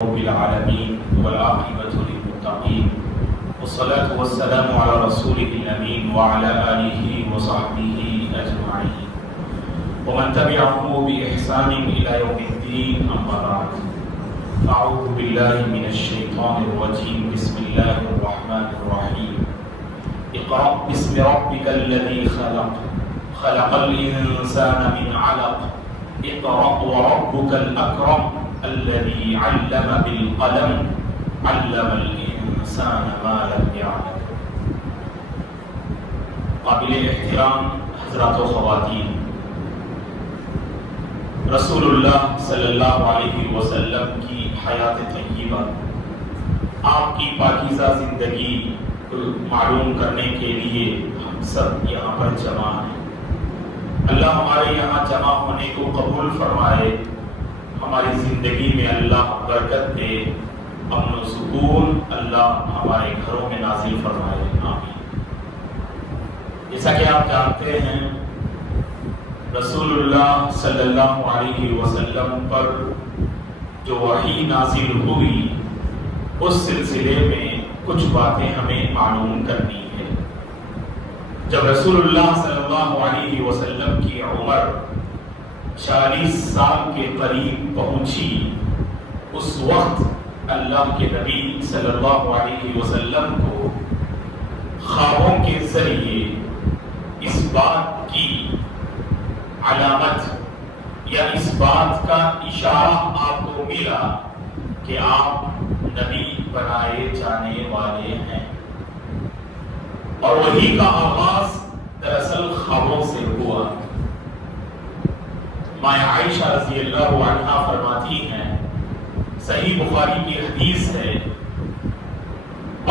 رب العالمين والعاقبة للمتقين والصلاة والسلام على رسوله الأمين وعلى آله وصحبه أجمعين ومن تبعهم بإحسان إلى يوم الدين أما بعد أعوذ بالله من الشيطان الرجيم بسم الله الرحمن الرحيم اقرأ باسم ربك الذي خلق الإنسان من علق اقرأ وربك الأكرم الذي علم بالقلم علم الانسان ما لم يعلم. قابل احترام حضرات و خواتین، رسول اللہ صلی اللہ علیہ وسلم کی حیات طیبہ، آپ کی پاکیزہ زندگی کو معلوم کرنے کے لیے ہم سب یہاں پر جمع ہیں. اللہ ہمارے یہاں جمع ہونے کو قبول فرمائے، ہماری زندگی میں اللہ برکت دے، امن و سکون اللہ ہمارے گھروں میں نازل فرمائے، آمین. جیسا کہ آپ جانتے ہیں، رسول اللہ صلی اللہ علیہ وسلم پر جو وحی نازل ہوئی، اس سلسلے میں کچھ باتیں ہمیں معلوم کرنی ہے. جب رسول اللہ صلی اللہ علیہ وسلم کی عمر 40 سال کے قریب پہنچی، اس وقت اللہ کے نبی صلی اللہ علیہ وسلم کو خوابوں کے ذریعے اس بات کی علامت یا اس بات کا اشارہ آپ کو ملا کہ آپ نبی بنائے جانے والے ہیں. اور وحی کا آغاز دراصل خوابوں سے ہوا. ماں عائشہ رضی اللہ عنہا فرماتی ہیں، صحیح بخاری کی حدیث ہے،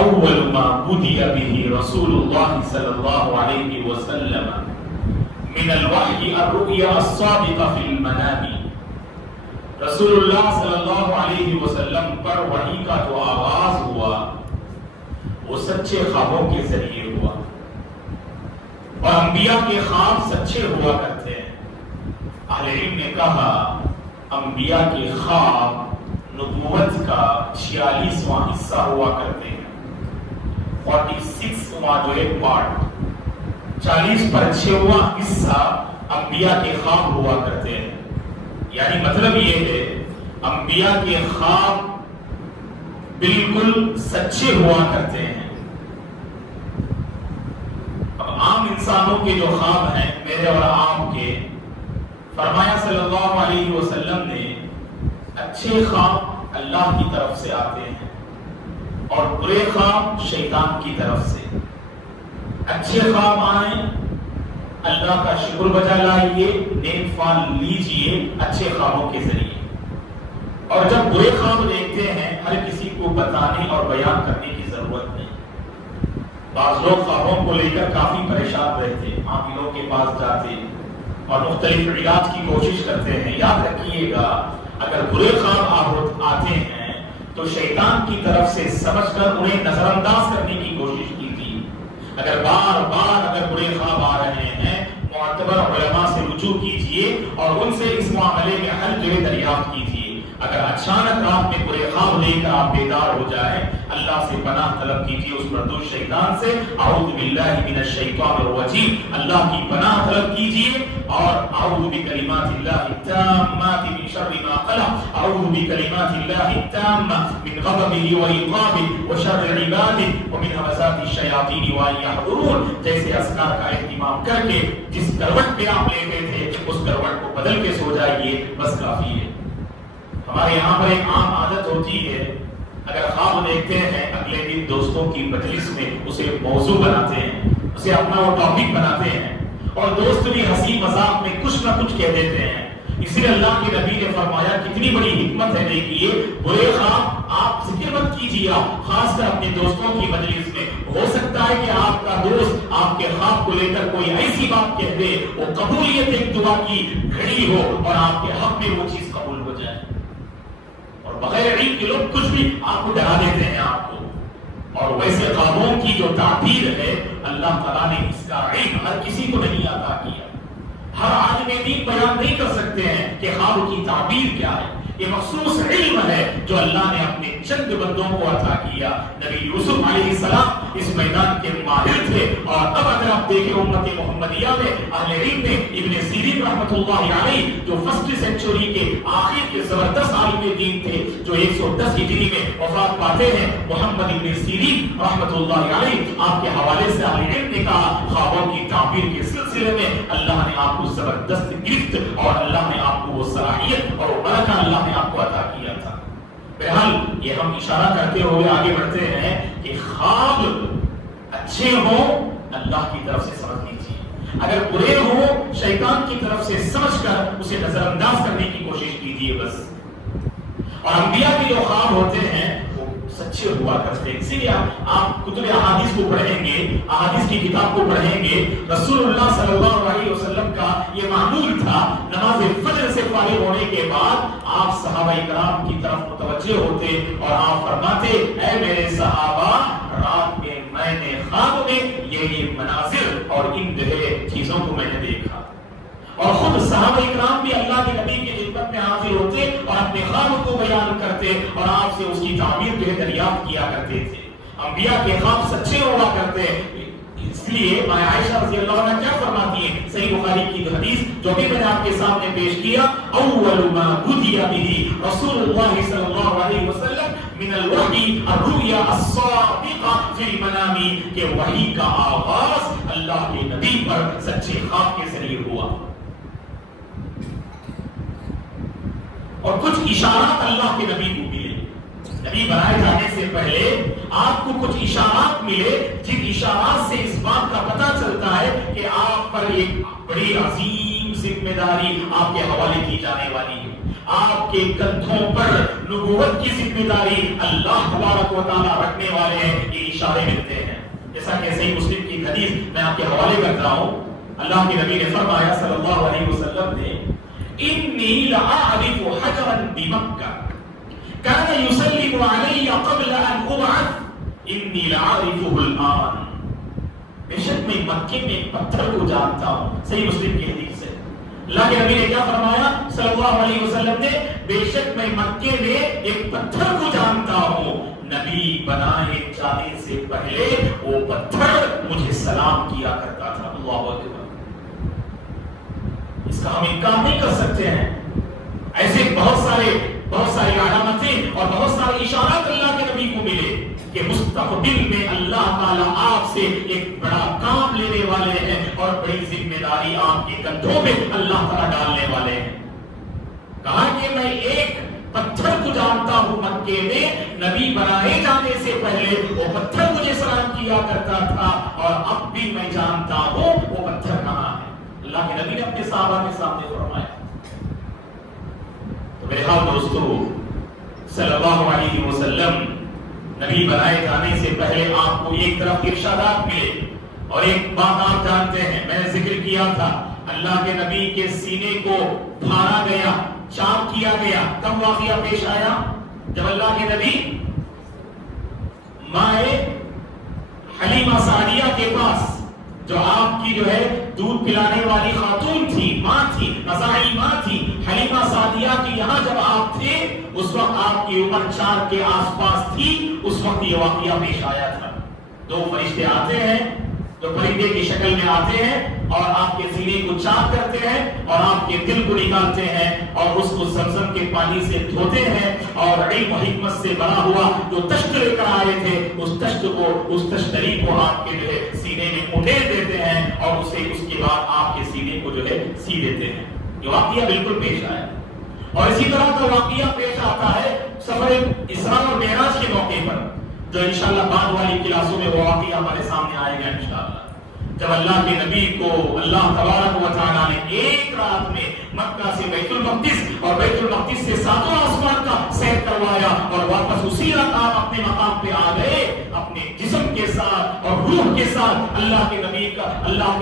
اول ما بدی به رسول اللہ صلی اللہ علیہ وسلم من الوحی الرؤیا الصادقہ فی المنام. رسول اللہ صلی اللہ علیہ وسلم پر وحی کا جو آغاز ہوا وہ سچے خوابوں کے ذریعے ہوا، اور انبیاء کے خواب سچے ہوا کرتے ہیں. اہل علم نے کہا انبیاء کے خواب نبوت کا 46واں حصہ ہوا کرتے ہیں. 46واں جو ایک پارٹ، 40/6واں حصہ انبیاء کے خواب ہوا کرتے ہیں. یعنی مطلب یہ ہے انبیاء کے خواب بالکل سچے ہوا کرتے ہیں. اب عام انسانوں کے جو خواب ہیں، میرے اور آپ کے، فرمایا صلی اللہ علیہ وسلم نے، اچھے خواب اللہ کی طرف سے آتے ہیں اور برے خواب شیطان کی طرف سے. اچھے خواب آئیں، اللہ کا شکر بجا لائیے، نیک فال لیجئے اچھے خوابوں کے ذریعے. اور جب برے خواب دیکھتے ہیں، ہر کسی کو بتانے اور بیان کرنے کی ضرورت نہیں. بعض لوگ خوابوں کو لے کر کافی پریشان رہتے، عاملوں کے پاس جاتے اور مختلف علاج کی کوشش کرتے ہیں. یاد رکھیے گا، اگر برے خواب آتے ہیں تو شیطان کی طرف سے سمجھ کر انہیں نظر انداز کرنے کی کوشش کیجیے. اگر بار بار اگر برے خواب آ رہے ہیں، معتبر علماء سے رجوع کیجیے اور ان سے اس معاملے میں حل جو ہے دریافت کیجیے. اگر اچانک رات میں برے خواب لے کر آپ بیدار ہو جائیں، اللہ سے پناہ طلب کیجیے اس مردود شیطان سے. اعوذ باللہ من الشیطان الرجیم، اللہ کی پناہ طلب کیجیے. اور اعوذ بکلمات اللہ التامات من شر ما خلق، اعوذ بکلمات اللہ التامات من غضبہ وعقابہ وشر عبادہ ومن همزات الشیاطین وان یحضرون. جیسے اذکار کا اہتمام کر کے جس کروٹ پہ آپ لیتے تھے اس کروٹ کو بدل کے سو جائیے، بس کافی ہے. ہمارے یہاں پر ایک عام عادت ہوتی ہے، اگر خواب دیکھتے ہیں اگلے دن دوستوں کی مجلس میں اسے موضوع بناتے ہیں، اسے اپنا وہ ٹاپک بناتے ہیں، اور دوست بھی ہنسی مذاق میں کچھ نہ کچھ کہہ دیتے ہیں. اسی لیے اللہ کے نبی نے فرمایا، کتنی بڑی حکمت ہے. دیکھیے، برے خواب آپ ذکر مت کیجیے، خاص کر اپنے دوستوں کی مجلس میں. ہو سکتا ہے کہ آپ کا دوست آپ کے خواب کو لے کر کوئی ایسی بات کہہ دے، وہ قبولیت ایک دعا کی گھڑی ہو اور آپ کے حق میں وہ چیز قبول ہو جائے. اور بغیر علم کے لوگ کچھ بھی آپ کو ڈرا دیتے ہیں آپ کو. اور ویسے خوابوں کی جو تعبیر ہے، اللہ تعالیٰ نے اس کا علم ہر کسی کو نہیں عطا کیا. ہر عالم دین بیان نہیں کر سکتے ہیں کہ خواب کی تعبیر کیا ہے، یہ مخصوص علم ہے جو اللہ نے اپنے چند بندوں کو عطا کیا. نبی یوسف علیہ السلام اس میدان کے ماہر تھے. اور اب اگر آپ دیکھیں امت محمدیہ میں اہل علم میں ابن سیرین رحمۃ اللہ علیہ جو فرسٹ سینچری کے آخر کے زبردست عالم دین تھے جو 110 ہجری میں وفات پاتے ہیں, محمد ابن سیرین رحمۃ اللہ علیہ, آپ کے حوالے سے اہل علم نے کہا خوابوں کی تعبیر کے سلسلے میں اللہ نے آپ کو زبردست گرفت اور اللہ نے آپ کو وہ صلاحیت اور وہ برکہ اللہ نے آپ کو عطا کیا تھا. بہرحال یہ ہم اشارہ کرتے ہوئے آگے بڑھتے ہیں کہ خواب اچھے ہوں اللہ کی طرف سے سمجھ لیجیے, اگر برے ہوں شیطان کی طرف سے سمجھ کر اسے نظر انداز کرنے کی کوشش کیجیے بس. اور انبیاء کے جو خواب ہوتے ہیں وہ سچے ہوا کرتے ہیں. اسی لیے آپ کتب احادیث کو پڑھیں گے, احادیث کی کتاب کو پڑھیں گے, رسول اللہ صلی اللہ علیہ وسلم کا یہ معمول تھا نماز فجر سے فارغ ہونے کے بعد آپ صحابہ کرام کی طرف متوجہ ہوتے اور آپ فرماتے اے میرے صحابہ رات میں میں نے خواب میں یہ مناظر اور ان چیزوں کو میں نے دیکھا. اور خود صحابہ کرام بھی اللہ کے نبی کی خدمت میں حاضر ہوتے اور اپنے خواب کو بیان کرتے اور آپ سے اس کی تعبیر جو ہے دریافت کیا کرتے تھے. انبیاء کے خواب سچے ہوا کرتے. اس لیے عائشہ رضی اللہ عنہ کیا فرماتی ہیں, صحیح بخاری کی حدیث جو بھی میں نے آپ کے سامنے پیش کیا, اول ما بدی به رسول اللہ صلی اللہ علیہ وسلم من الوحی الرؤیا الصادقہ فی المنام, کہ وحی کا آغاز اللہ کے نبی پر سچے خواب کے ذریعے ہوا. اور کچھ اشارات اللہ کے نبی کو ملے. نبی بنائے جانے سے پہلے آپ کو کچھ اشارات ملے جن اشارات سے اس بات کا پتہ چلتا ہے کہ آپ پر ایک بڑی عظیم ذمہ داری آپ کے حوالے کی جانے والی ہے. آپ کے کندھوں پر نبوت کی ذمہ داری اللہ تبارک و تعالیٰ رکھنے والے ہیں. یہ اشارے ملتے ہیں جیسا کہ صحیح مسلم کی حدیث میں آپ کے حوالے کرتا ہوں. اللہ کے نبی نے فرمایا صلی اللہ علیہ وسلم نے انی لأعرف حجرا بمکہ كان يسلم علي قبل ان ابعث انی لأعرفه الآن. بے شک میں مکے میں ایک پتھر کو جانتا ہوں. صحیح مسلم کی حدیث ہے. اللہ کے نبی نے کیا فرمایا صلی اللہ علیہ وسلم نے, بے شک میں مکے میں ایک پتھر کو جانتا ہوں. نبی بنائے جانے سے پہلے وہ پتھر مجھے سلام کیا کرتا تھا. اللہ اکبر. اس کا ہم انکار نہیں کر سکتے ہیں. ایسے بہت ساری علامتیں اور بہت سارے اشارات اللہ کے نبی کو ملے کہ مستقبل میں اللہ تعالیٰ آپ سے ایک بڑا کام لینے والے ہیں اور بڑی ذمہ داری آپ کے کندھوں میں اللہ تعالیٰ ڈالنے والے ہیں. کہا کہ میں ایک پتھر کو جانتا ہوں مکے میں, نبی بنائے جانے سے پہلے وہ پتھر مجھے سلام کیا کرتا تھا اور اب بھی میں جانتا ہوں وہ پتھر کہاں ہے. اللہ کے نبی نے اپنے صحابہ کے سامنے فرمایا. تو میرے حال دوستو صلی اللہ علیہ وسلم نبی بنائے جانے سے پہلے آپ کو ایک طرف ارشادات ملے اور ایک بات آپ جانتے ہیں, میں نے ذکر کیا تھا اللہ کے نبی کے سینے کو پھاڑا گیا, چاک کیا گیا. کب واقعہ پیش آیا؟ جب اللہ کے نبی مائے حلیمہ سعدیہ کے پاس, جو آپ کی جو ہے دودھ پلانے والی خاتون تھی, ماں تھی, رضاعی ماں تھی, حلیمہ سعدیہ کی یہاں جب آپ تھے اس وقت آپ کی عمر 4 کے آس پاس تھی. اس وقت یہ واقعہ پیش آیا تھا. 2 فرشتے آتے ہیں جو پرندے کی شکل میں آتے ہیں اور آپ کے سینے کو چاک کرتے ہیں اور آپ کے دل کو نکالتے ہیں اور اس کو زمزم کے پانی سے دھوتے ہیں اور علم و حکمت سے بنا ہوا جو تشت لے کر آئے تھے اس تشتری کو آپ کے جو ہے سینے میں اٹھیر دیتے ہیں اور اس کے بعد آپ کے سینے کو جو ہے سی دیتے ہیں. یہ واقعہ بالکل پیش آیا. اور اسی طرح کا واقعہ پیش آتا ہے سفر اسراء اور معراج کے موقع پر, جو انشاءاللہ بعد والی کلاسوں میں وہ واقعہ ہمارے سامنے آئے گا انشاءاللہ. جب اللہ کے نبی کو اللہ تبارک و تعالیٰ نے ایک رات میں مکہ سے بیت المقدس اور بیت المقدس سے 7واں آسمان کا سیر کروایا اور واپس اسی رات آپ اپنے مقام پہ آ گئے, اپنے جسم کے ساتھ اور روح کے ساتھ اللہ کے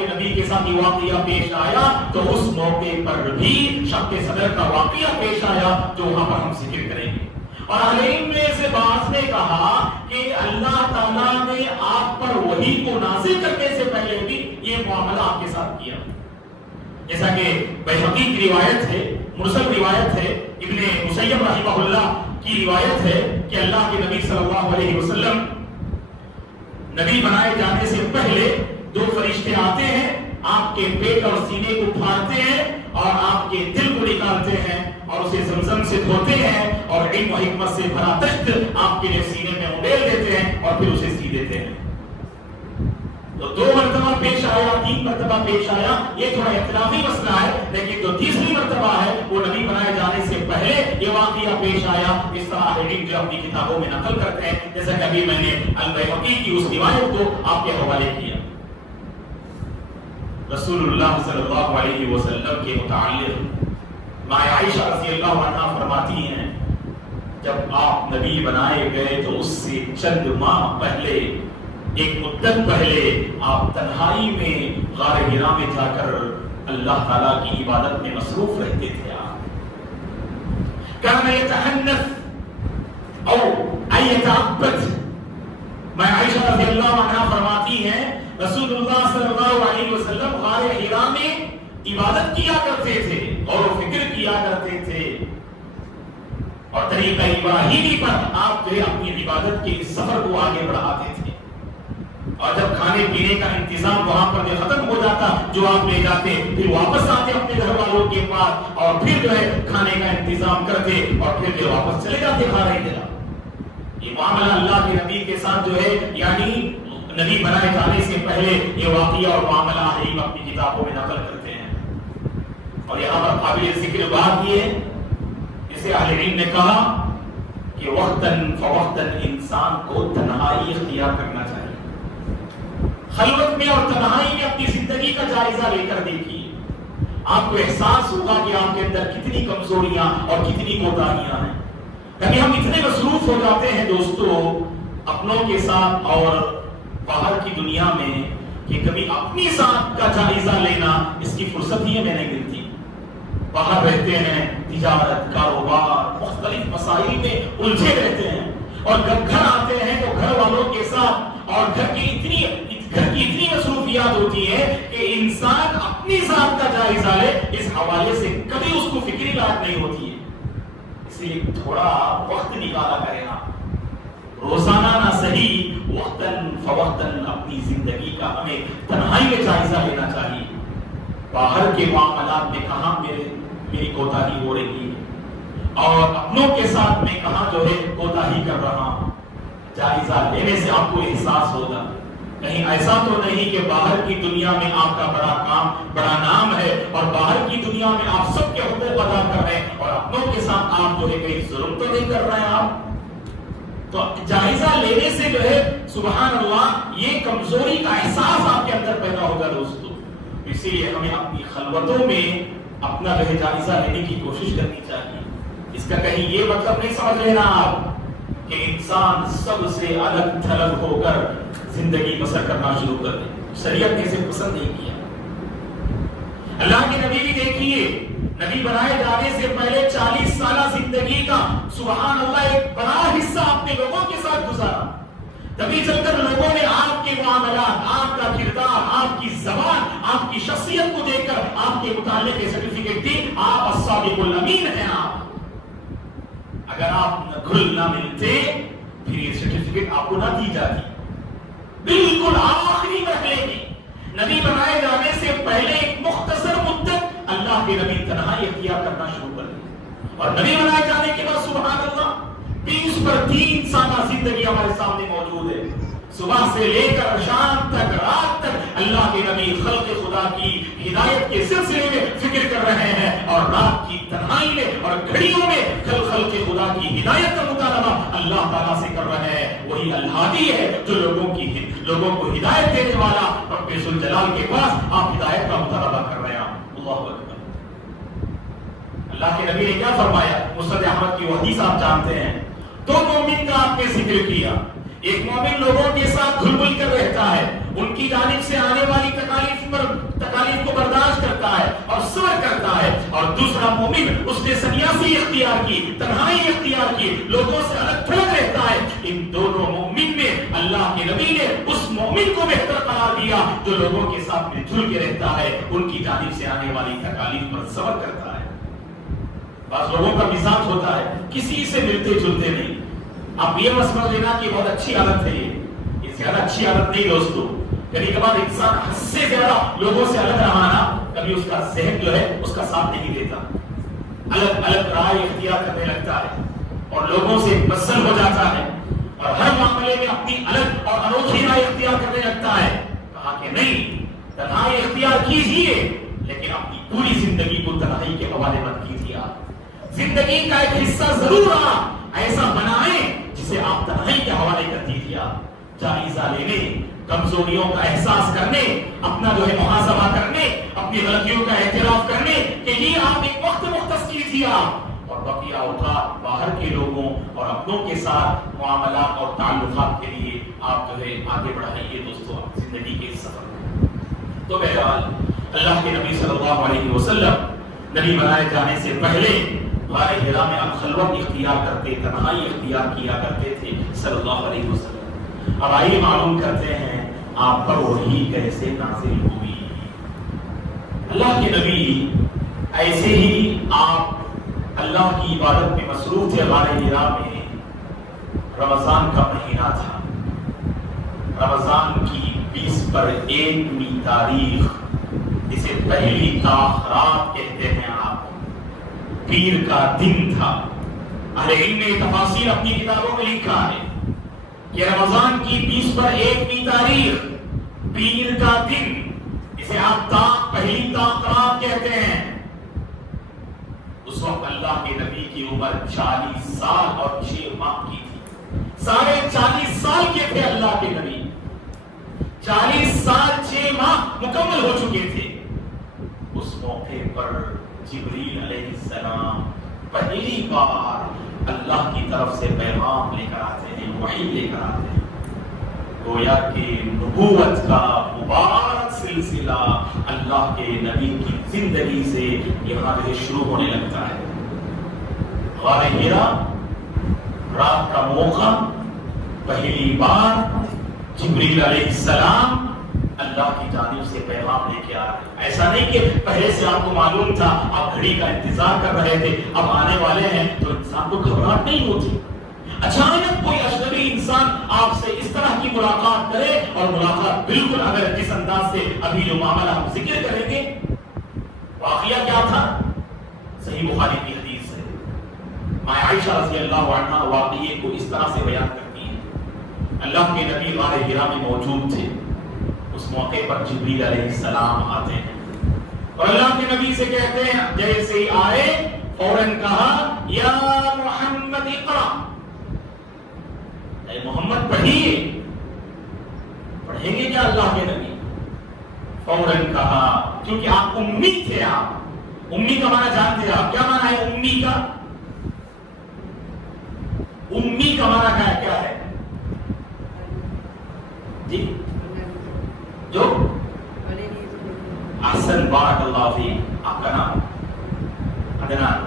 نبی کے ساتھ یہ واقعہ پیش آیا, تو اس موقع پر بھی شق صدر کا واقعہ پیش آیا جو وہاں پر ہم ذکر کریں گے. اور اہل علم میں سے بعض نے کہا کہ اللہ تعالیٰ نے آپ پر وحی کو نازل کرنے سے پہلے بھی یہ معاملہ آپ کے ساتھ کیا. جیسا کہ بیہقی کی روایت ہے, مرسل روایت ہے, ابن مسیب رحمہ اللہ کی روایت ہے کہ اللہ کے نبی صلی اللہ علیہ وسلم نبی بنائے جانے سے پہلے 2 فرشتے آتے ہیں، آپ کے پیٹ اور سینے کو پھاڑتے ہیں اور آپ کے دل کو نکالتے ہیں اور اسے زمزم سے دھوتے ہیں اور علم و حکمت سے بھرا تخت آپ کے سینے میں اڈیل دیتے ہیں اور پھر اسے سی دیتے ہیں۔ تو 2 مرتبہ پیش آیا، 3 مرتبہ پیش آیا، یہ تھوڑا اختلافی مسئلہ ہے، لیکن جو تیسری مرتبہ ہے وہ نبی بنائے جانے سے پہلے یہ واقعہ پیش آیا۔ اس طرح اہل علم جو اپنی کتابوں میں نقل کرتے ہیں، جیسا کہ ابھی میں نے البیہقی کی اس روایت کو آپ کے حوالے کیا۔ رسول اللہ صلی اللہ علیہ وسلم کے متعلق ماں عائشہ رضی اللہ عنہا فرماتی ہیں جب آپ نبی بنائے گئے تو اس سے چند ماہ پہلے، ایک مدت پہلے آپ تنہائی میں غار حرا میں جا کر اللہ تعالیٰ کی عبادت میں مصروف رہتے تھے۔ آپ کان یتحنث او یتعبد، میں عائشہ رضی اللہ عنہا فرماتی ہیں رسول اللہ صلی اللہ علیہ وسلم غار حرا میں عبادت کیا کرتے تھے، غور و فکر کیا کرتے تھے، اور طریقہ ابراہیمی پر آپ جو اپنی عبادت کے اس سفر کو آگے بڑھاتے تھے۔ اور جب کھانے پینے کا انتظام وہاں پر جو ختم ہو جاتا، جو آپ لے جاتے، پھر واپس آتے اپنے گھر والوں کے پاس اور پھر جو ہے کھانے کا انتظام کرتے اور پھر جو واپس چلے جاتے کھانا ہی دینا۔ یہ معاملہ اللہ کے نبی کے ساتھ جو ہے، یعنی نبی بنائے جانے سے پہلے یہ واقعہ اور معاملہ ہم اپنی کتابوں میں نقل کرتے ہیں۔ اور یہاں پر قابل ذکر بات یہ ہے، جسے اہل علم نے کہا کہ وقتاً فوقتاً انسان کو تنہائی اختیار کرنا چاہیے۔ خلوت میں اور تنہائی میں اپنی زندگی کا جائزہ لے کر دیکھیے، آپ کو احساس ہوگا کہ آپ کے اندر کتنی کمزوریاں اور کتنی کوتاہیاں ہیں۔ کبھی ہم اتنے مصروف ہو جاتے ہیں دوستو اپنوں کے ساتھ اور باہر کی دنیا میں کہ کبھی اپنی ذات کا جائزہ لینا اس کی فرصت ہی ہمیں نہیں ملتی۔ باہر رہتے ہیں، تجارت، کاروبار، مختلف مسائل میں الجھے رہتے ہیں، اور جب گھر آتے ہیں تو گھر والوں کے ساتھ اور گھر کی اتنی مصروفیات ہوتی ہے کہ انسان اپنی ذات کا جائزہ لے اس حوالے سے کبھی اس کو فکری لاحق نہیں ہوتی ہے۔ اس لیے تھوڑا وقت نکالا کرے نا، روزانہ نہ صحیح وقتاً فوقتاً اپنی زندگی کا ہمیں تنہائی میں جائزہ لینا چاہیے۔ باہر کے معاملات میں کہاں میری کوتاہی ہو رہی ہے اور اپنوں کے ساتھ میں کہاں جو ہے کوتاہی کر رہا ہوں، جائزہ لینے سے آپ کو احساس ہوگا۔ کہیں ایسا تو نہیں کہ باہر کی دنیا میں آپ کا بڑا نام ہے اور باہر کی دنیا میں آپ سب کے حقوق ادا کر رہے ہیں اور اپنوں کے ساتھ آپ جو ہے کہیں ظلم تو نہیں کر رہے ہیں آپ۔ تو جائزہ لینے سے جو ہے سبحان اللہ یہ کمزوری کا احساس آپ کے اندر پیدا ہوگا دوستو۔ اسی لیے ہمیں اپنی خلوتوں میں اپنا جو ہے جائزہ لینے کی کوشش کرنی چاہیے۔ اس کا کہیں یہ مطلب نہیں سمجھ لینا آپ کہ انسان سب سے الگ تھلگ ہو کر زندگی بسر کرنا شروع کر دے۔ شریعت نے اسے پسند نہیں کیا۔ اللہ کے نبی بھی دیکھیے، نبی بنائے جانے سے پہلے 40 سالہ زندگی کا سبحان اللہ ایک بڑا حصہ اپنے لوگوں کے ساتھ گزارا، تبھی چل کر لوگوں نے آپ کے معاملات، آپ کا کردار، آپ کی زبان، آپ کی شخصیت کو دیکھ کر آپ کے متعلق سرٹیفکیٹ دی، آپ الصادق الامین ہیں۔ آپ اگر آپ گھل نہ ملتے پھر یہ سرٹیفکیٹ آپ کو نہ دی جاتی۔ بالکل آخری مرحلے کی نبی بنائے جانے سے پہلے ایک مختصر مدت اللہ کے نبی تنہائی اختیار کرنا شروع کر دی، اور نبی بنائے جانے کے بعد سبحان اللہ 20 پر 3 سالہ زندگی ہمارے سامنے موجود ہے۔ صبح سے لے کر شام تک، رات تک اللہ کے نبی خلق خدا کی ہدایت کے سلسلے میں فکر کر رہے ہیں، اور رات کی تنہائی میں اور گھڑیوں میں خلق خدا کی ہدایت کا مطالبہ اللہ تعالیٰ سے کر رہے ہیں۔ وہی الہادی ہے جو لوگوں کو ہدایت دینے والا رب ذوالجلال کے پاس آپ ہدایت کا مطالبہ کر رہے ہیں۔ اللہ اکبر۔ اللہ کے نبی نے کیا فرمایا؟ مسند احمد کی وہ حدیث آپ جانتے ہیں۔ 2 مومن کا آپ نے ذکر کیا، ایک مومن لوگوں کے ساتھ گھل مل کر رہتا ہے، ان کی جانب سے آنے والی تکالیف کو برداشت کرتا ہے اور صبر کرتا ہے، اور دوسرا مومن اس نے سنیاسی اختیار کی، تنہائی اختیار کی، لوگوں سے الگ تھلگ رہتا ہے۔ ان دونوں مومن میں اللہ کے نبی نے اس مومن کو بہتر قرار دیا جو لوگوں کے ساتھ مل جل کے رہتا ہے، ان کی جانب سے آنے والی تکالیف پر صبر کرتا ہے۔ بعض لوگوں کا مزاج ہوتا ہے کسی سے ملتے جلتے نہیں. آپ یہ مت سمجھ لینا کہ بہت اچھی عادت ہے یہ زیادہ اچھی عادت نہیں دوستو. کبھی کبھار انسان حد سے زیادہ لوگوں سے الگ رہا نا, کبھی اس کا ذہن جو ہے اس کا ساتھ نہیں دیتا, الگ الگ رائے اختیار کرنے لگتا ہے اور لوگوں سے بدسل ہو جاتا ہے اور ہر معاملے میں اپنی الگ اور انوکھی رائے اختیار کرنے لگتا ہے. کہا کہ نہیں, تنہائی اختیار کیجیے لیکن اپنی پوری زندگی کو تنہائی کے حوالے مت کیجیے. زندگی کا ایک حصہ ضرور ایسا بنائیں جسے آپ تنہائی کے حوالے کر دیجیے. جائزہ لینے, کمزوریوں کا احساس کرنے, اپنا جو ہے محاسبہ کرنے, اپنی غلطیوں کا اعتراف کرنے کہ یہ آپ ایک وقت مختص کیجیے اور بقیہ اوقات باہر کے لوگوں اور اپنوں کے ساتھ معاملات اور تعلقات کے لیے آپ جو ہے آگے بڑھائیے دوستوں زندگی کے سفر میں. تو بہرحال اللہ کے نبی صلی اللہ علیہ وسلم نبی بنائے جانے سے پہلے غار حرا میں آپ خلوت اختیار کرتے, تنہائی اختیار کیا کرتے تھے صلی اللہ علیہ وسلم. اب آئیے معلوم کرتے ہیں آپ پر وحی کیسے نازل ہوئی. اللہ کے نبی ایسے ہی آپ اللہ کی عبادت میں مصروف تھے. غار حرا میں رمضان کا مہینہ تھا. رمضان کی 20 پر 1ویں تاریخ, جسے پہلی تاخرات کہتے ہیں آپ, پیر کا دن تھا. اہل علم نے تفاسیر اپنی کتابوں میں لکھا ہے کہ رمضان کی 20 پر 1ویں تاریخ پیر کا دن, اسے آپ پہلی تاخرات کہتے ہیں. اس وقت اللہ کے نبی کی عمر 40 سال اور 6 ماہ کی تھی. سارے 40 سال کے تھے اللہ کے نبی, 40 سال 6 ماہ مکمل ہو چکے تھے. اس موقع پر جبریل علیہ السلام پہلی بار اللہ کی طرف سے پیغام لے کر آتے ہیں, وحی لے کر آتے ہیں. گویا کہ نبوت کا مبارک سلسلہ اللہ کے نبی کی زندگی سے یہاں سے شروع ہونے لگتا ہے. غار حرا, رات کا موقع, پہلی بار جبریل علیہ السلام اللہ کی جانب سے پیغام لے کے آ رہے. ایسا نہیں کہ پہلے سے آپ کو معلوم تھا, آپ گھڑی کا انتظار کر رہے تھے, اب آنے والے ہیں تو انسان کو گھبراہٹ نہیں ہوتی. اچانک کوئی اجنبی انسان آپ سے اس طرح کی ملاقات کرے, اور ملاقات بالکل اگر جس انداز سے ابھی جو معاملہ ہم ذکر کریں گے, واقعہ کیا تھا صحیح بخاری کی حدیث ہے. ماں عائشہ رضی اللہ عنہا واقعے کو اس طرح سے بیان کرتی ہیں. اللہ کے نبی غار حرا میں موجود تھے. اس موقع پر جبریل علیہ السلام آتے ہیں اور اللہ کے نبی سے کہتے ہیں, جیسے ہی آئے فوراً کہا یا محمد اقرا, اے محمد پڑھیے. پڑھیں گے کیا اللہ کے نبی؟ فوراً کہا, کیونکہ آپ امی تھے. آپ امی کا معنی جانتے ہیں آپ, کیا معنی ہے امی کا؟ امی کا معنی کیا ہے جی؟ جو احسن, بارک اللہ فیک. آپ کا نام عدنان,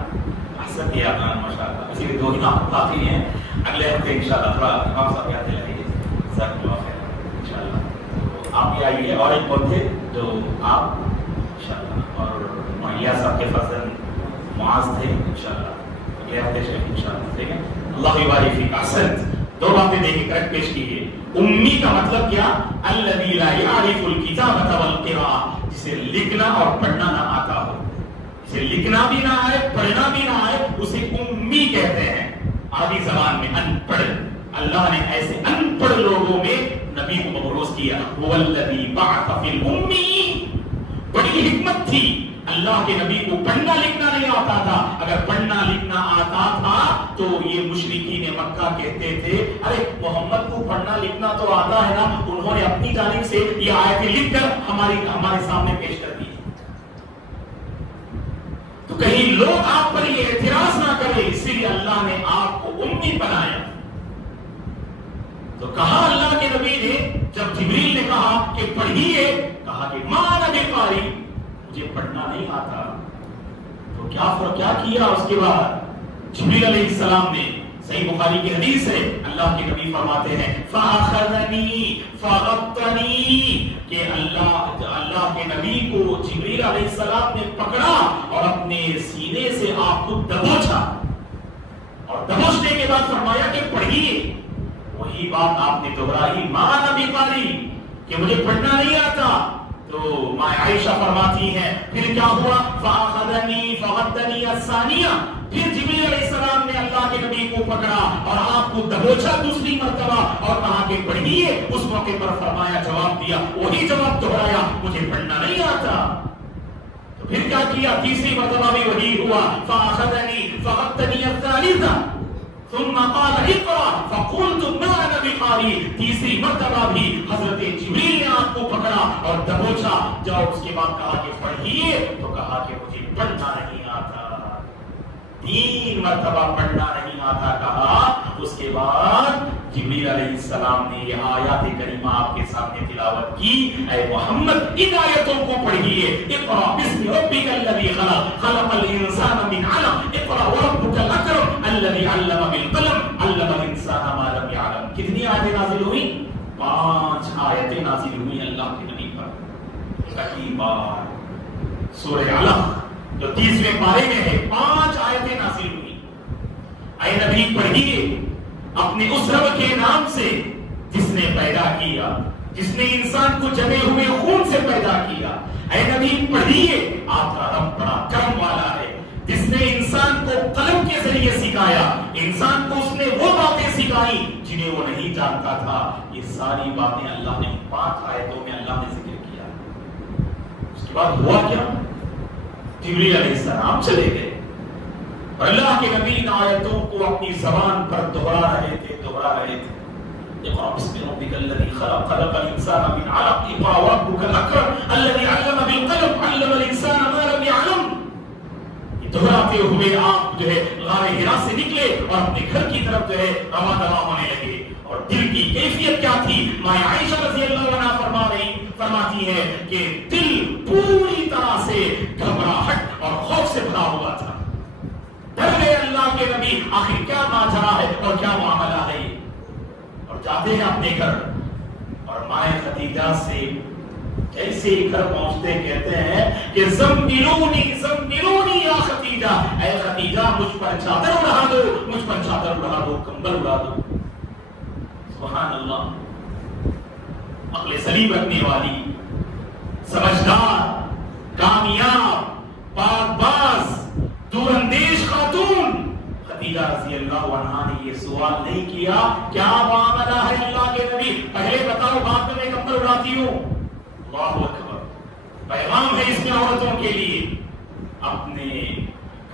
احسن کیا عدنان ماشاءاللہ. اسی لیے 2 ہی نام کافی ہیں. اگلے ہفتے انشاءاللہ تھوڑا امام صاحب یاد دلائیے. جزاک اللہ خیر انشاءاللہ. آپ بھی آئیے. اور ایک کون تھے جو آپ انشاءاللہ, اور معیہ صاحب کے فضل معاذ تھے انشاءاللہ. اگلے ہفتے شریف انشاءاللہ. ٹھیک ہے, اللہ یبارک فیک. احسن. 2 باتیں دیکھیں, کریکٹ پیش کیجیے. امی کا مطلب کیا؟ الذی لا یعرف الکتابۃ والقراءۃ, جسے لکھنا اور پڑھنا نہ آتا ہو. جسے لکھنا بھی نہ آئے, پڑھنا بھی نہ آئے, اسے امی کہتے ہیں. عربی زبان میں ان پڑھ. اللہ نے ایسے ان پڑھ لوگوں میں نبی کو مبعوث کیا. هو الذی بعث فی الامین. بڑی حکمت تھی. اللہ کے نبی کو پڑھنا لکھنا نہیں آتا تھا. اگر پڑھنا لکھنا آتا تھا تو یہ مشرکین مکہ کہتے تھے, ارے محمد کو پڑھنا لکھنا تو آتا ہے نا. انہوں نے اپنی جانب سے یہ آیتیں لکھ کر ہمارے سامنے پیش کر دی. تو کہیں لوگ آپ پر یہ اعتراض نہ کرے, اسی لیے اللہ نے آپ کو امی بنایا. تو کہا اللہ کے نبی نے, جب جبریل نے کہا کہ پڑھیے, کہا کہ ما انا بقاری, مجھے پڑھنا نہیں آتا. تو کیا کیا اس کے بعد جبریل علیہ السلام نے صحیح بخاری کی حدیث ہے، اللہ کے نبی فرماتے ہیں فَأَخَذَنِي فَغَطَّنِي کہ اللہ کے نبی کو جبریل علیہ السلام نے پکڑا اور اپنے سینے سے آپ کو دبوچا، اور دبوچنے کے بعد فرمایا کہ پڑھیے۔ وہی بات آپ نے دہرائی ماں نبی قاری کہ مجھے پڑھنا نہیں آتا، تو ماں عائشہ فرماتی ہیں پھر کیا ہوا؟ فَأَخَذَنِي فَغَطَّنِي الثَّانِيَةَ پھر جبریل علیہ السلام نے اللہ کے نبی کو پکڑا اور آپ کو دبوچا دوسری مرتبہ اور کہا کہ پڑھیے۔ اس موقع پر فرمایا، جواب دیا، وہی جواب دہرایا، مجھے پڑھنا نہیں آتا۔ تو پھر کیا کیا؟ تیسری مرتبہ بھی وہی ہوا، فَأَخَذَنِي فَغَطَّنِي الثَّالِثَةَ ثم قال اقرأ فقلت ما انا بقارئ تیسری مرتبہ بھی حضرت جبریل نے آپ کو پکڑا اور دبوچا، جب اس کے بعد کہا کہ پڑھیے تو کہا کہ مجھے پڑھنا نہیں آتا۔ تین مرتبہ پڑھنا نہیں آتا کہا، اس کے بعد جبریل علیہ السلام نے یہ آیات کریمہ آپ کے سامنے تلاوت کی، اے محمد ان آیتوں کو پڑھیے، اقرأ بسم ربک الذی خلق خلق الانسان من علق اقرأ وربک الاکرم الذی علم بالقلم علم الانسان ما لم يعلم۔ کتنی آیتیں نازل ہوئی؟ 5 آیتیں نازل ہوئی اللہ کے نبی پر۔ پہلی بار سورہ علق جو 30ویں پارے میں ہے، 5 آیتیں نازل ہوئی۔ اے نبی پڑھیے اپنے اس رب کے نام سے جس نے پیدا کیا، جس نے انسان کو جمے ہوئے خون سے پیدا کیا۔ اے نبی پڑھیے آپ کا رب بڑا کرم والا ہے، جس نے انسان کو قلم کے ذریعے سکھایا، انسان کو اس نے وہ باتیں سکھائی جنہیں وہ نہیں جانتا تھا۔ یہ ساری باتیں اللہ نے 5 آیتوں میں اللہ نے ذکر کیا۔ اس کے بعد ہوا کیا؟ جبریل علیہ السلام چلے گئے اور اللہ کے نبی ان آیتوں کو اپنی زبان پر دہرا رہے تھے۔ اقرأ بسم ربک الذی خلق خلق الانسان من علق اقرأ وربک الاکرم الذی علم بالقلم علم الانسان ما لم يعلم۔ یہ دہراتے ہوئے آپ جو ہے غار حرا سے نکلے اور اپنے گھر کی طرف جو ہے رواں دواں ہونے لگے۔ اور دل کی کیفیت کیا تھی؟ ماں عائشہ رضی اللہ عنہا فرماتی ہے کہ دل پوری طرح سے گھبراہٹ اور خوف سے بھرا ہوا تھا۔ ڈر گئے اللہ کے نبی، آخر کیا ماجرا ہے اور کیا معاملہ ہے؟ اور جاتے ہیں اپنے گھر اور مائیں خدیجہ سے جیسے گھر پہنچتے کہتے ہیں کہ زملونی زملونی یا خدیجہ، اے خدیجہ مجھ پر چادر اڑا دو، مجھ پر چادر اڑا دو، کمبل اڑا دو۔ سبحان اللہ، عقل سلیم رکھنے والی، سمجھدار، کامیاب، پاک باز، دور اندیش خاتون خدیجہ رضی اللہ عنہا نے یہ سوال نہیں کیا کیا معاملہ ہے اللہ کے نبی، پہلے بتاؤ بعد میں کمبل اڑاتی ہوں۔ اللہ اکبر، پیغام ہے اس میں عورتوں کے لیے۔ اپنے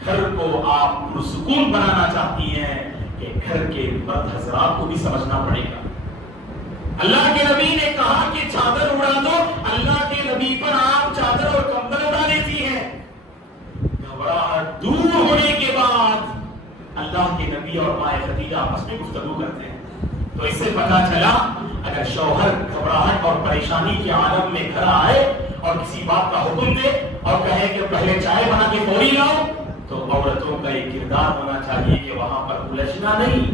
گھر کو آپ پرسکون بنانا چاہتی ہیں کہ گھر کے مرد حضرات کو بھی سمجھنا پڑے گا۔ اللہ کے نبی نے کہا کہ چادر اڑا دو، اللہ کے نبی پر آپ چادر اور کمبل اڑا لیتی ہیں۔ گھبراہٹ دور ہونے کے بعد اللہ کے نبی اور ماں خدیجہ آپس میں گفتگو کرتے ہیں۔ تو اس سے پتہ چلا اگر شوہر گھبراہٹ اور پریشانی کے عالم میں گھر آئے اور کسی بات کا حکم دے اور کہے کہ پہلے چائے بنا کے فوری لاؤ، تو عورتوں کا ایک کردار ہونا چاہیے کہ وہاں پر الجھنا نہیں،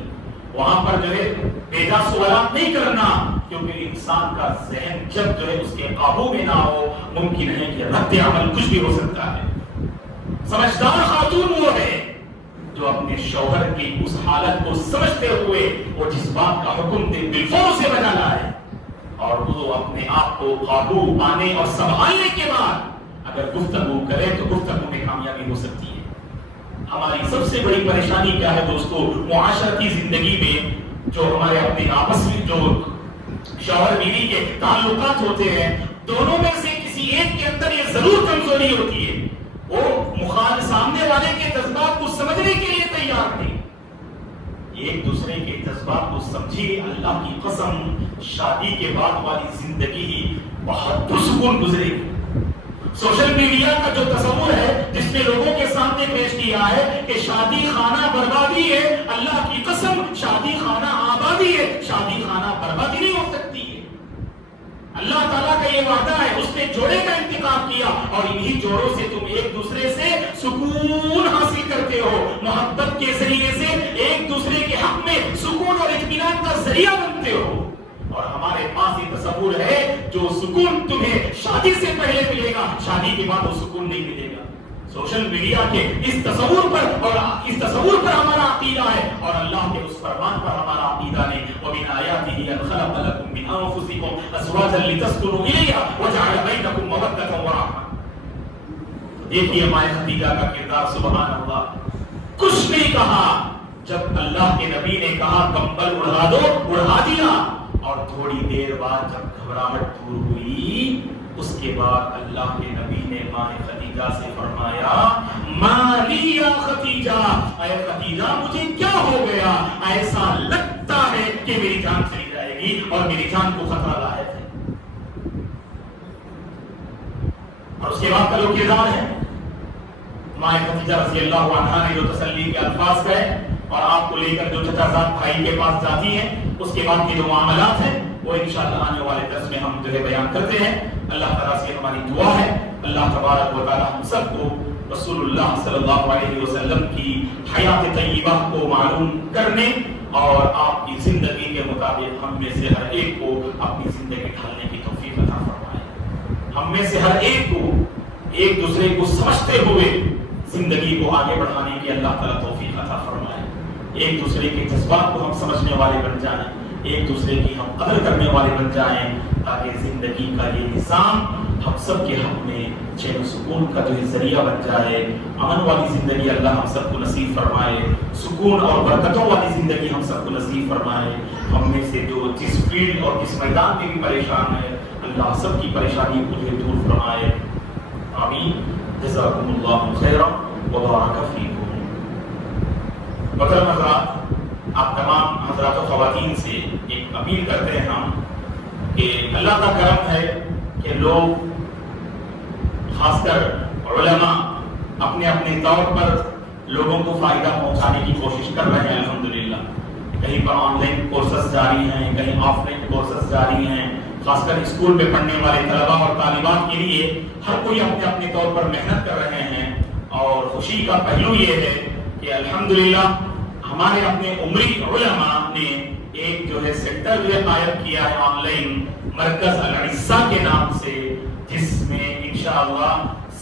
وہاں پر جو ہے بیجا سوالات نہیں کرنا، کیونکہ انسان کا ذہن جب جو ہے اس کے قابو میں نہ ہو ممکن ہے کہ رد عمل کچھ بھی ہو سکتا ہے۔ سمجھدار خاتون وہ ہے جو اپنے شوہر کی اس حالت کو سمجھتے ہوئے وہ جس بات کا حکم دے بالفور سے بجا لائے، اور وہ اپنے آپ کو قابو پانے اور سنبھالنے کے بعد اگر گفتگو کرے تو گفتگو میں کامیابی ہو سکتی ہے۔ ہماری سب سے بڑی پریشانی کیا ہے دوستو؟ معاشرتی زندگی میں جو ہمارے اپنے آپس میں جو شوہر بیوی کے تعلقات ہوتے ہیں، دونوں میں سے کسی ایک کے اندر یہ ضرور کمزوری ہوتی ہے، وہ مخالف سامنے والے کے جذبات کو سمجھنے کے لیے تیار نہیں۔ ایک دوسرے کے جذبات کو سمجھیے، اللہ کی قسم شادی کے بعد والی زندگی ہی بہت پرسکون گزرے گی۔ سوشل میڈیا کا جو تصور ہے جس میں لوگوں کے سامنے پیش کیا ہے کہ شادی خانہ بربادی ہے، اللہ کی قسم شادی خانہ آبادی ہے، شادی خانہ بربادی نہیں ہو سکتی ہے۔ اللہ تعالیٰ کا یہ وعدہ ہے، اس نے جوڑے کا انتخاب کیا اور انہی جوڑوں سے تم ایک دوسرے سے سکون حاصل کرتے ہو، محبت کے ذریعے سے ایک دوسرے کے حق میں سکون اور اطمینان کا ذریعہ بنتے ہو۔ اور ہمارے پاس یہ تصور ہے جو سکون تمہیں شادی سے پہلے ملے گا، شادی کے بعد وہ سکون نہیں ملے گا۔ سوشل میڈیا کے اس تصور پر ہمارا عقیدہ ہے اور اللہ کے اس فرمان پر ہمارا عقیدہ نہیں۔ وَمِنْ آيَاتِهِ أَنْ خَلَقَ لَكُم مِّنْ أَنفُسِكُمْ أَزْوَاجًا لِتَسْكُنُوا إِلَيْهَا وَجَعَلَ بَيْنَكُم مَّوَدَّةً وَرَحْمَةً۔ دیکھیے ماں خدیجہ کا کردار، سبحان اللہ، کچھ نہیں کہا، جب اللہ کے نبی نے کہا کمبل اڑا دو، اڑا دیا، اور تھوڑی دیر بعد جب گھبراہٹ دور ہوئی، اس کے بعد اللہ کے نبی نے ماں خدیجہ سے فرمایا ما لی یا خدیجہ، اے خدیجہ مجھے کیا ہو گیا، ایسا لگتا ہے کہ میری جان چلی جائے گی اور میری جان کو خطرہ لاحق ہے۔ اور اس کے بعد کا جو کردار ہے، ماں خدیجہ رضی اللہ عنہا نے جو تسلی کے الفاظ کہے اور آپ کو لے کر جو چچا زاد بھائی کے پاس جاتی ہیں، اس کے بعد کے جو معاملات ہیں وہ انشاءاللہ آنے والے درس میں ہم جو ہے بیان کرتے ہیں۔ اللہ تعالیٰ سے ہماری دعا ہے اللہ تبارک و تعالیٰ ہم سب کو رسول اللہ صلی اللہ علیہ وسلم کی حیات طیبہ کو معلوم کرنے اور آپ کی زندگی کے مطابق ہم میں سے ہر ایک کو اپنی زندگی ڈھالنے کی توفیق عطا فرمائے۔ ہم میں سے ہر ایک کو ایک دوسرے کو سمجھتے ہوئے زندگی کو آگے بڑھانے کی اللہ تعالیٰ توفیق عطا فرمائے۔ ایک دوسرے کے جذبات کو ہم سمجھنے والے بن جائیں، ایک دوسرے کی ہم قدر کرنے والے بن جائیں، تاکہ زندگی کا یہ نظام ہم سب کے حق میں چین و سکون کا جو ذریعہ بن جائے۔ امن والی زندگی اللہ ہم سب کو نصیب فرمائے، سکون اور برکتوں والی زندگی ہم سب کو نصیب فرمائے۔ ہم میں سے جو جس فیلڈ اور جس میدان میں بھی پریشان ہے، اللہ سب کی پریشانی کو جو دور فرمائے۔ آمین۔ جزاکم اللہ خیرا وبارک فیکم۔ محترم حضرات، آپ تمام حضرات و خواتین سے ایک اپیل کرتے ہیں ہم کہ اللہ کا کرم ہے کہ لوگ خاص کر علماء اپنے اپنے طور پر لوگوں کو فائدہ پہنچانے کی کوشش کر رہے ہیں۔ الحمدللہ کہیں پر آن لائن کورسز جاری ہیں، کہیں آف لائن کورسز جاری ہیں، خاص کر اسکول میں پڑھنے والے طلباء اور طالبات کے لیے ہر کوئی اپنے اپنے طور پر محنت کر رہے ہیں۔ اور خوشی کا پہلو یہ ہے کہ الحمدللہ ہمارے اپنے عمری علماء نے ایک جو ہے سیکٹر جو ہے قائم کیا ہے آن لائن، مرکز العزہ کے نام سے، جس میں انشاءاللہ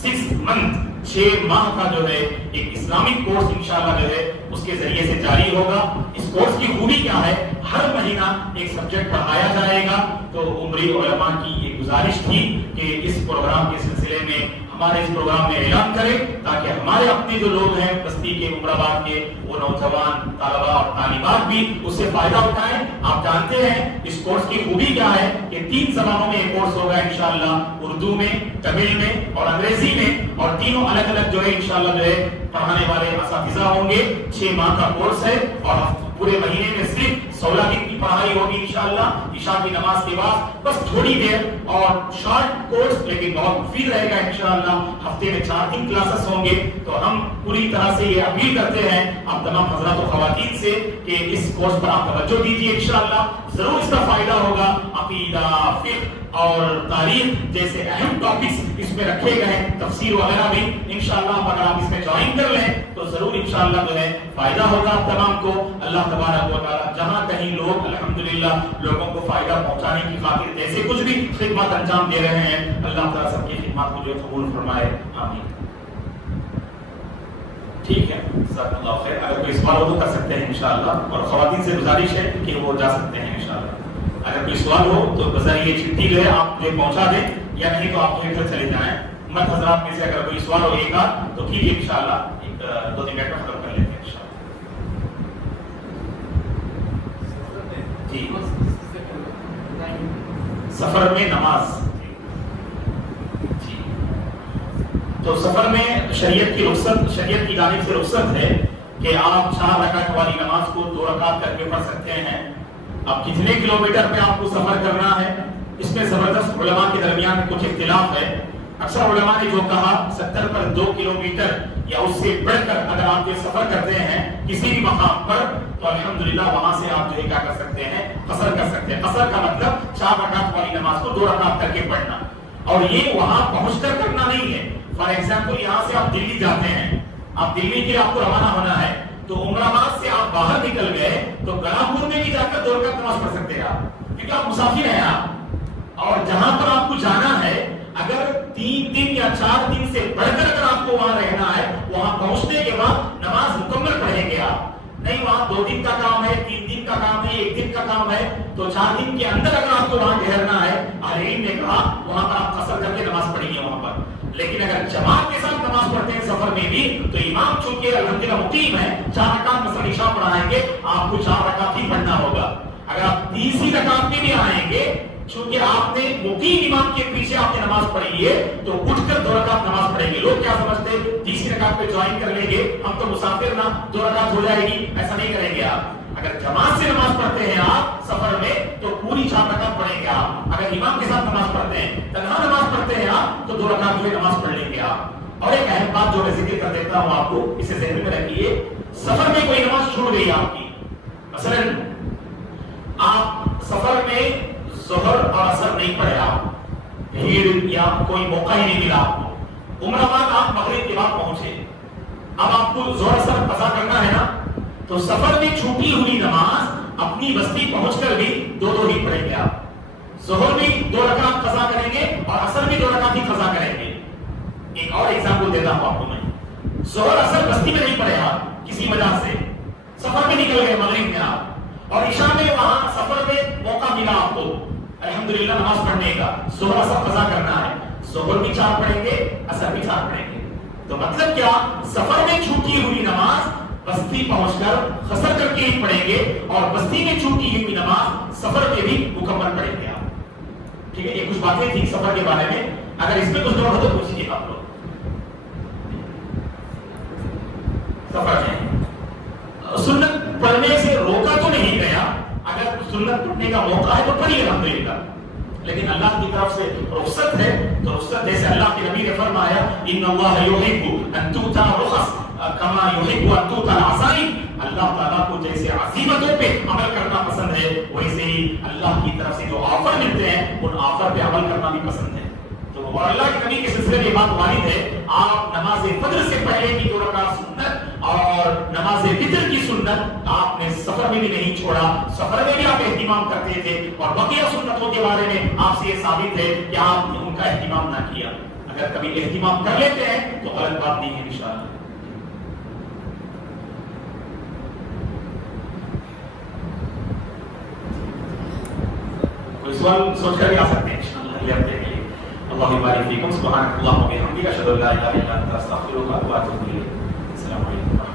6 منتھ 6 ماہ کا جو ہے ایک اسلامک کورس انشاءاللہ جو ہے اس کے ذریعے سے جاری ہوگا۔ اس کورس کی خوبی کیا ہے، ہر مہینہ ایک سبجیکٹ پڑھایا جائے گا۔ تو عمری علماء کی یہ گزارش تھی کہ اس پروگرام کے سلسلے میں ہمارے اس پروگرام میں اعلان کریں تاکہ ہمارے اپنے جو لوگ ہیں بستی کے، عمر آباد کے، وہ نوجوان طلباء اور طالبات بھی اس سے فائدہ اٹھائیں۔ آپ جانتے ہیں اس کورس کی خوبی کیا ہے کہ 3 زبانوں میں یہ کورس ہوگا انشاءاللہ، اردو میں، تمل میں اور انگریزی میں، اور تینوں الگ الگ جو ہے انشاءاللہ جو ہے پڑھانے والے اساتذہ ہوں گے۔ 6 ماہ کا کورس ہے اور پورے مہینے میں صرف 16 دن کی پڑھائی ہوگی انشاءاللہ عشاء کی نماز کے بعد، بس تھوڑی دیر اور شارٹ کورس لیکن بہت مفید رہے گا انشاءاللہ۔ ہفتے میں 4 دن کلاسز ہوں گے۔ تو ہم پوری طرح سے یہ اپیل کرتے ہیں آپ تمام حضرات و خواتین سے کہ اس کورس پر آپ توجہ دیجیے، انشاءاللہ ضرور اس کا فائدہ ہوگا۔ عقیدہ، فقہ اور تاریخ جیسے اہم ٹاپکس اس میں رکھے گئے، تفسیر وغیرہ بھی انشاءاللہ اگر آپ اس میں جوائن کر لیں تو ضرور انشاءاللہ جو ہے فائدہ ہوگا آپ تمام کو۔ اللہ تبارک و تعالیٰ جہاں کہیں لوگ الحمدللہ لوگوں کو فائدہ پہنچانے کی خاطر جیسے کچھ بھی خدمات انجام دے رہے ہیں، اللہ تعالیٰ سب کی خدمات کو جو قبول فرمائے، آمین۔ ٹھیک ہے، جزاک اللہ خیر۔ اگر کوئی سوال ہو تو کر سکتے ہیں انشاءاللہ، اور خواتین سے گزارش ہے کہ وہ جا سکتے ہیں انشاءاللہ۔ اگر کوئی سوال ہو تو بذریعہ چٹھی جو ہے آپ مجھے پہنچا دیں، یا نہیں تو آپ گھر چلے جائیں۔ مرد حضرات میں سے اگر کوئی سوال ہو ایک آدھ تو کیجیے انشاءاللہ، 2-3 منٹ میں ختم کر لیتے ہیں انشاءاللہ۔ جی، سفر میں نماز، جی تو سفر میں شریعت کی رخصت، شریعت کی جانب سے رخصت ہے کہ آپ 4 رکعت والی نماز کو 2 رکعت کر کے پڑھ سکتے ہیں۔ اب کتنے کلومیٹر پہ آپ کو سفر کرنا ہے، اس میں زبردست علماء کے درمیان کچھ اختلاف ہے۔ اکثر علماء نے جو کہا 70 پر 2 کلومیٹر یا اس سے بڑھ کر اگر آپ یہ سفر کرتے ہیں کسی بھی مقام پر تو الحمدللہ وہاں سے آپ جو ہے کیا کر سکتے ہیں، قصر کر سکتے ہیں۔ قصر کا مطلب 4 رکعت والی نماز کو 2 رکعت کر کے پڑھنا، اور یہ وہاں پہنچ کر کرنا نہیں ہے۔ فار ایگزامپل یہاں سے آپ دلی جاتے ہیں، آپ دلی کے لیے آپ کو روانہ ہونا ہے، تو عمر آباد سے آپ باہر نکل گئے تو گناپور میں بھی جا کر 2 رکعت نماز پڑھ سکتے ہیں آپ، کیونکہ آپ مسافر ہیں آپ، اور جہاں پر آپ کو جانا ہے اگر 3 دن یا 4 دن سے بڑھ کر اگر آپ کو وہاں رہنا ہے، وہاں پہنچنے کے بعد نماز مکمل پڑھیں گے آپ، نہیں وہاں 2 دن کا کام ہے، 3 دن کا کام ہے، 1 دن کا کام ہے، تو 4 دن کے اندر اگر آپ کو وہاں ٹھہرنا ہے، اہل علم نے کہا وہاں پر آپ قصر کر کے نماز پڑھیں گے وہاں پر۔ لیکن اگر جماعت کے ساتھ نماز پڑھتے ہیں سفر میں بھی تو امام چونکہ الحمدللہ مقیم ہے، 4 رکعت مثلا عشاء پڑھائیں گے، آپ کو 4 رکعت ہی پڑھنا ہوگا۔ اگر آپ تیسری رکعت میں بھی آئیں گے، چونکہ آپ نے مقیم امام کے پیچھے آپ نے نماز پڑھی ہے تو اٹھ کر 2 رکعت نماز پڑھیں گے۔ لوگ کیا سمجھتے ہیں تیسری رکعت پہ جوائن کر لیں گے، ہم تو مسافر نا 2 رکعت ہو جائے گی، ایسا نہیں کریں گے آپ۔ اگر جماعت سے نماز پڑھتے ہیں آپ سفر میں تو پوری 4 رکعت پڑھیں گے آپ۔ اگر امام کے ساتھ نماز پڑھتے ہیں، تنہا نماز پڑھتے ہیں آپ تو 2 رکعت جو ہے نماز پڑھ لیں گے آپ۔ اور ایک اہم بات جو میں ذکر کر دیتا ہوں آپ کو، اسے ذہن میں رکھیے، سفر میں کوئی نماز چھوٹ گئی آپ کی، مثلا آپ سفر میں ظہر اور عصر نہیں پڑھے، آپ بھیڑ یا کوئی موقع ہی نہیں ملا آپ کو، عمر آباد آپ مغرب کے بعد پہنچے، اب آپ کو ظہر عصر قضا کرنا ہے نا، تو سفر میں چھوٹی ہوئی نماز اپنی بستی پہنچ کر بھی 2 ہی پڑھیں گے آپ، ظہر بھی 2 رکعت قضا کریں گے اور عصر بھی 2 رکعت ہی قضا کریں گے۔ ایک اور ایگزامپل دیتا ہوں آپ کو میں، ظہر عصر بستی میں نہیں پڑھے آپ کسی وجہ سے، سفر میں نکل گئے مغرب میں آپ، اور عشاء میں وہاں سفر میں موقع ملا آپ کو الحمدللہ نماز پڑھنے کا، ظہر عصر قضا کرنا ہے، ظہر بھی 4 پڑھیں گے، عصر بھی 4 پڑھیں گے۔ تو مطلب کیا، سفر میں چھوٹی ہوئی نماز بستی پہنچ کر قصر کر کے ہی پڑھیں گے، اور بستی میں چھوٹی ہوئی نماز سفر میں بھی مکمل پڑھیں گے آپ۔ ٹھیک ہے، یہ کچھ باتیں تھیں سفر کے بارے میں، اگر اس میں کچھ ڈاؤٹ ہو تو پوچھیے آپ لوگ۔ سفر میں سنت پڑھنے سے روکا تو نہیں گیا، اگر سنت پڑھنے کا موقع ہے تو پڑھیے الحمدللہ، لیکن اللہ کی طرف سے رخصت ہے تو رخصت، جیسے اللہ کے نبی نے فرمایا ان اللہ یحب ان تؤتى الرخص کما یحب ان تؤتى العزائم، اللہ تعالیٰ کو جیسے عزیمتوں پہ عمل کرنا پسند ہے ویسے ہی اللہ کی طرف سے جو آفر ملتے ہیں ان آفر پہ عمل کرنا بھی پسند ہے۔ تو اور اللہ کے نبی کے سلسلے میں بات وارد ہے، آپ نماز فجر سے پہلے کی 2 رکعت سنت اور نماز وتر کی سنت آپ نے سفر میں بھی نہیں چھوڑا، سفر میں بھی آپ اہتمام کرتے تھے، اور بقیہ سنتوں کے بارے میں آپ سے یہ ثابت ہے کہ آپ نے ان کا اہتمام نہ کیا۔ اگر کبھی اہتمام کر لیتے ہیں تو غلط بات نہیں ہے انشاءاللہ۔ کوئی سوال سوچ کر بھی آ سکتے ہیں انشاءاللہ یہ ہفتے کے لیے۔ اللہ بارک فیکم، سبحانک اللہم و بحمدک، اشہد ان لا الہ الا انت، استغفرک و اتوب الیک۔ السلام علیکم۔